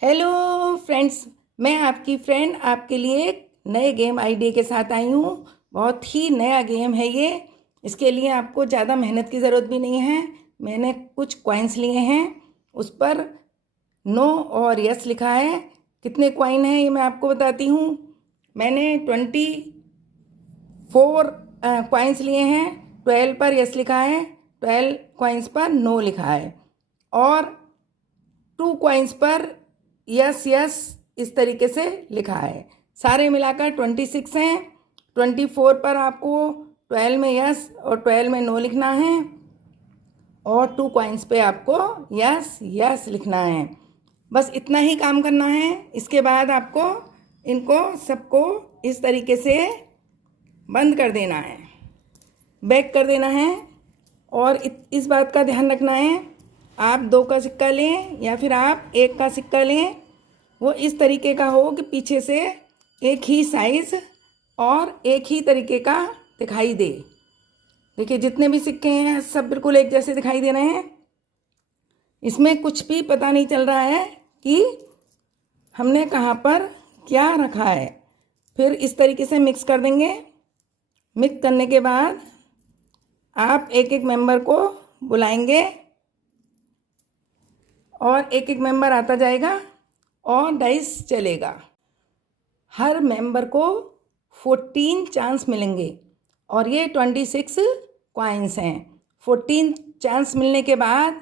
Hello friends, मैं आपकी friend आपके लिए एक नए गेम आइडिया के साथ आई हूँ। बहुत ही नया गेम है ये। इसके लिए आपको ज़्यादा मेहनत की ज़रूरत भी नहीं है। मैंने कुछ कॉइन्स लिए हैं, उस पर नो और यस लिखा है। कितने कॉइन हैं ये मैं आपको बताती हूँ। मैंने 24 कॉइन्स लिए हैं। 12 पर यस लिखा है, 12 कॉइन्स पर नो लिखा है और 2 कॉइन्स पर यस यस इस तरीके से लिखा है। सारे मिलाकर 26 हैं। 24 पर आपको 12 में यस और 12 में नो लिखना है और 2 कॉइन्स पे आपको यस यस लिखना है। बस इतना ही काम करना है। इसके बाद आपको इनको सबको इस तरीके से बंद कर देना है, बैक कर देना है। और इस बात का ध्यान रखना है, आप 2 का सिक्का लें या फिर आप 1 का सिक्का लें, वो इस तरीके का हो कि पीछे से एक ही साइज़ और एक ही तरीके का दिखाई दे। देखिए जितने भी सिक्के हैं सब बिल्कुल एक जैसे दिखाई दे रहे हैं। इसमें कुछ भी पता नहीं चल रहा है कि हमने कहाँ पर क्या रखा है। फिर इस तरीके से मिक्स कर देंगे। मिक्स करने के बाद आप एक एक मेंबर को बुलाएंगे और एक एक मेंबर आता जाएगा और डाइस चलेगा। हर मेंबर को 14 चांस मिलेंगे और ये 26 कॉइन्स हैं। 14 चांस मिलने के बाद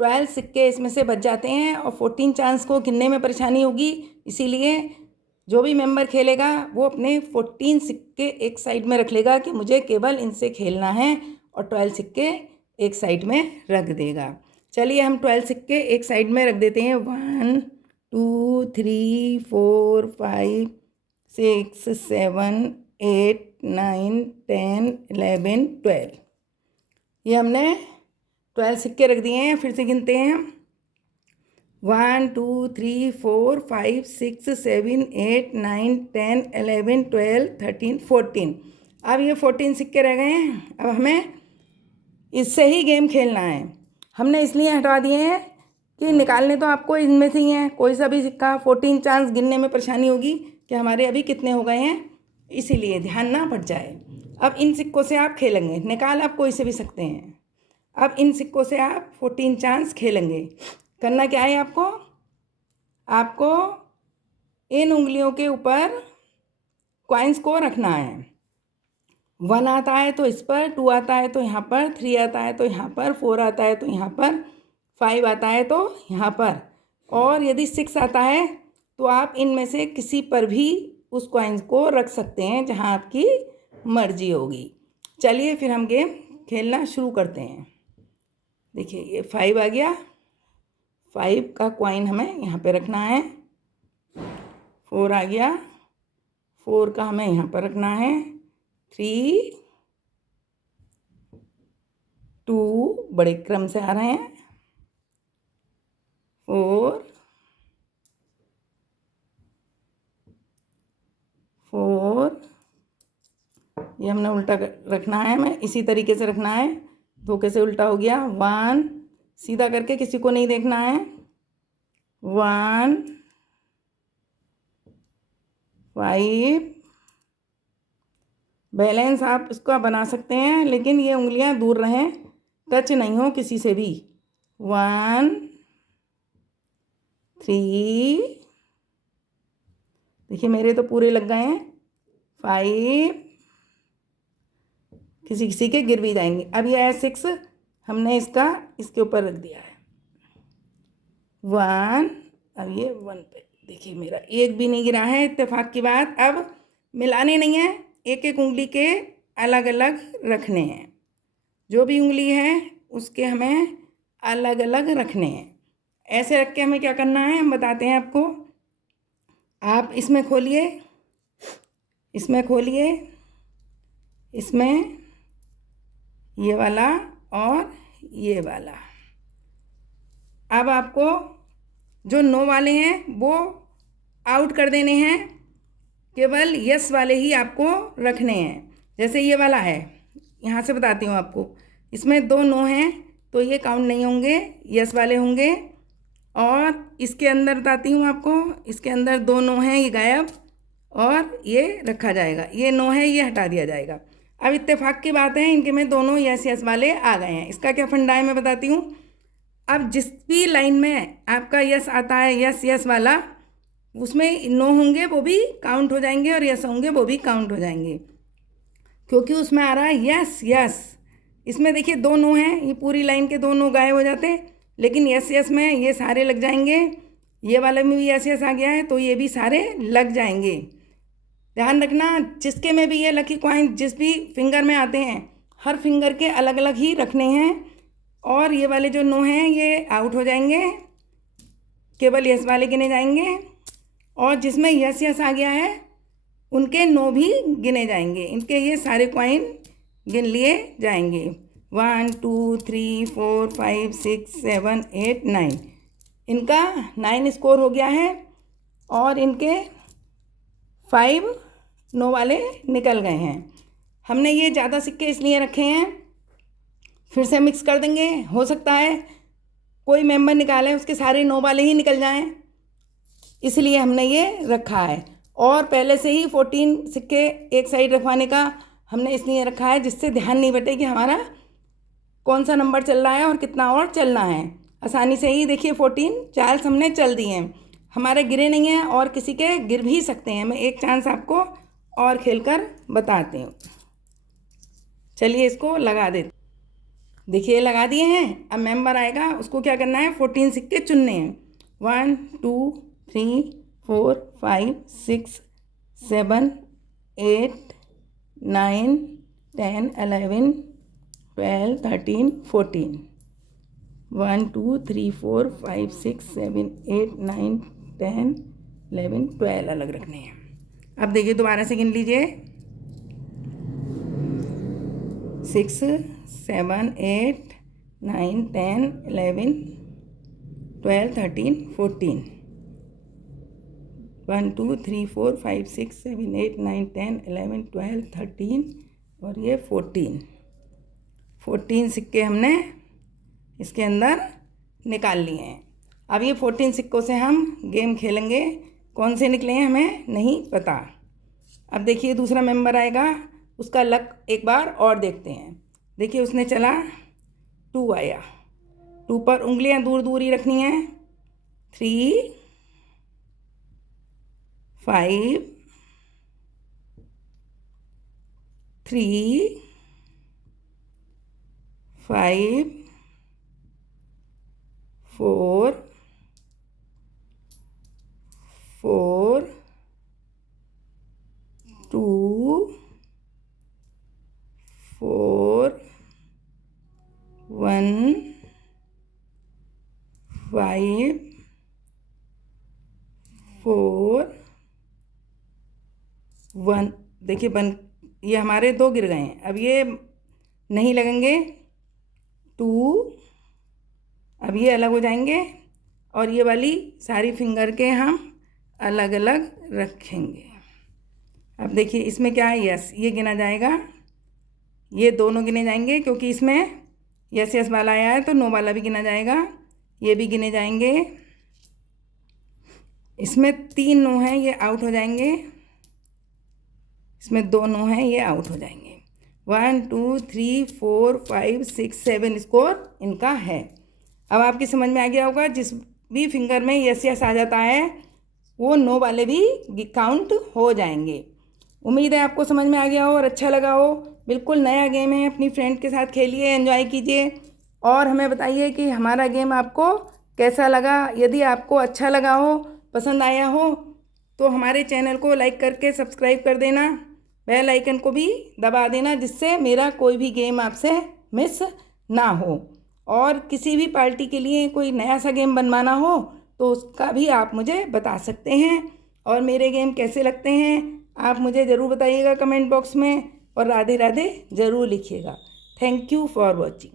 12 सिक्के इसमें से बच जाते हैं और 14 चांस को गिनने में परेशानी होगी। इसीलिए जो भी मेंबर खेलेगा वो अपने 14 सिक्के एक साइड में रख लेगा कि मुझे केवल इनसे खेलना है और 12 सिक्के एक साइड में रख देगा। चलिए हम 12 सिक्के एक साइड में रख देते हैं। 1 2 3 4 5 6 7 8 9 10 11 12। ये हमने 12 सिक्के रख दिए हैं। फिर से गिनते हैं। 1 2 3 4 5 6 7 8 9 10 11 12 13 14। अब ये 14 सिक्के रह गए हैं। अब हमें इससे ही गेम खेलना है। हमने इसलिए हटा दिए हैं कि निकालने तो आपको इनमें से ही हैं। कोई सा भी सिक्का 14 चांस गिनने में परेशानी होगी कि हमारे अभी कितने हो गए हैं, इसीलिए ध्यान ना भट जाए। अब इन सिक्कों से आप खेलेंगे। निकाल आप कोई से भी सकते हैं। अब इन सिक्कों से आप 14 चांस खेलेंगे। करना क्या है आपको इन उंगलियों के ऊपर कॉइन्स को रखना है। 1 आता है तो इस पर, 2 आता है तो यहाँ पर, 3 आता है तो यहाँ पर, 4 आता है तो यहाँ पर, 5 आता है तो यहाँ पर और यदि 6 आता है तो आप इनमें से किसी पर भी उस कॉइन्स को रख सकते हैं जहाँ आपकी मर्जी होगी। चलिए फिर हम गेम खेलना शुरू करते हैं। देखिए ये 5 आ गया। 5 का कॉइन हमें यहाँ पे रखना है। 4 आ गया। 4 का हमें यहाँ पर रखना है। 3 2 बड़े क्रम से आ रहे हैं। 4 ये हमने उल्टा रखना है। हमें इसी तरीके से रखना है। धोखे से उल्टा हो गया। 1 सीधा करके किसी को नहीं देखना है। 1 5 बैलेंस आप इसका बना सकते हैं लेकिन ये उंगलियां दूर रहें, टच नहीं हो किसी से भी। 1 3 देखिए मेरे तो पूरे लग गए हैं। 5 किसी किसी के गिर भी जाएंगे। अब ये है 6, हमने इसके ऊपर रख दिया है। 1 अब ये 1 पे देखिए मेरा एक भी नहीं गिरा है। इत्तेफाक की बात। अब मिलाने नहीं है, एक एक उंगली के अलग अलग रखने हैं। जो भी उंगली है उसके हमें अलग अलग रखने हैं। ऐसे रख के हमें क्या करना है हम बताते हैं आपको। आप इसमें खोलिए, इसमें खोलिए, इसमें ये वाला और ये वाला। अब आपको जो नो वाले हैं वो आउट कर देने हैं, केवल यस वाले ही आपको रखने हैं। जैसे ये वाला है, यहाँ से बताती हूँ आपको। इसमें 2 नो हैं तो ये काउंट नहीं होंगे, यस वाले होंगे। और इसके अंदर बताती हूँ आपको, इसके अंदर 2 नो हैं, ये गायब और ये रखा जाएगा, ये नो है ये हटा दिया जाएगा। अब इत्तेफाक की बात है, इनके में दोनों यस यस वाले आ गए हैं। इसका क्या फंडा है मैं बताती हूँ। अब जिस भी लाइन में आपका यस आता है, यस यस वाला, उसमें नो होंगे वो भी काउंट हो जाएंगे और यस होंगे वो भी काउंट हो जाएंगे, क्योंकि उसमें आ रहा है यस यस। इसमें देखिए 2 नो हैं, ये पूरी लाइन के 2 नो गायब हो जाते, लेकिन यस यस में ये सारे लग जाएंगे। ये वाले में भी यस यस आ गया है तो ये भी सारे लग जाएंगे। ध्यान रखना, जिसके में भी ये लकी कॉइन जिस भी फिंगर में आते हैं, हर फिंगर के अलग अलग ही रखने हैं, और ये वाले जो नो हैं ये आउट हो जाएंगे, केवल यस वाले गिने जाएंगे, और जिसमें यस यस आ गया है उनके नो भी गिने जाएंगे। इनके ये सारे कॉइन गिन लिए जाएंगे। 1 2 3 4 5 6 7 8 9, इनका 9 स्कोर हो गया है, और इनके 5 नो वाले निकल गए हैं। हमने ये ज़्यादा सिक्के इसलिए रखे हैं, फिर से मिक्स कर देंगे, हो सकता है कोई मेंबर निकाले उसके सारे नो वाले ही निकल जाएं, इसलिए हमने ये रखा है। और पहले से ही 14 सिक्के एक साइड रखवाने का हमने इसलिए रखा है जिससे ध्यान नहीं बटे कि हमारा कौन सा नंबर चल रहा है और कितना और चलना है। आसानी से ही देखिए 14 चार्ल्स हमने चल दिए हैं, हमारे गिरे नहीं हैं और किसी के गिर भी सकते हैं। मैं एक चांस आपको और खेलकर बताती हूँ। चलिए इसको लगा देते, देखिए लगा दिए हैं। अब मेंबर आएगा, उसको क्या करना है, 14 सिक्के चुनने हैं। 1 2 3 4 5 6 7 8 9 10 11 12 13 14। 1 2 3 4 5 6 7 8 9 10 11 12 अलग रखने हैं। अब देखिए दोबारा से गिन लीजिए, 6 7 8 9 10 11 12 13 14। 1 2 3 4 5 6 7 8 9 10 11 12 13 और ये 14 सिक्के हमने इसके अंदर निकाल लिए हैं। अब ये 14 सिक्कों से हम गेम खेलेंगे, कौन से निकले हैं हमें नहीं पता। अब देखिए दूसरा मेंबर आएगा, उसका लक एक बार और देखते हैं। देखिए उसने चला 2 आया, 2 पर उंगलियां दूर दूर ही रखनी है। 3 5 3 5 4 4 2 4 1 5 4 1। देखिए ये हमारे 2 गिर गए हैं, अब ये नहीं लगेंगे 2, अब ये अलग हो जाएंगे और ये वाली सारी फिंगर के हम अलग अलग रखेंगे। अब देखिए इसमें क्या है, यस, ये गिना जाएगा, ये दोनों गिने जाएंगे क्योंकि इसमें यस यस वाला आया है तो नो वाला भी गिना जाएगा, ये भी गिने जाएंगे। इसमें 3 नो हैं, ये आउट हो जाएंगे, इसमें 2 नो हैं, ये आउट हो जाएंगे। 1 2 3 4 5 6 7 स्कोर इनका है। अब आपकी समझ में आ गया होगा, जिस भी फिंगर में यस यस आ जाता है वो नो वाले भी काउंट हो जाएंगे। उम्मीद है आपको समझ में आ गया हो और अच्छा लगा हो। बिल्कुल नया गेम है, अपनी फ्रेंड के साथ खेलिए, एंजॉय कीजिए और हमें बताइए कि हमारा गेम आपको कैसा लगा। यदि आपको अच्छा लगा हो, पसंद आया हो तो हमारे चैनल को लाइक करके सब्सक्राइब कर देना, बेल आइकन को भी दबा देना जिससे मेरा कोई भी गेम आपसे मिस ना हो। और किसी भी पार्टी के लिए कोई नया सा गेम बनवाना हो तो उसका भी आप मुझे बता सकते हैं। और मेरे गेम कैसे लगते हैं आप मुझे ज़रूर बताइएगा कमेंट बॉक्स में, और राधे राधे ज़रूर लिखिएगा। Thank you for watching.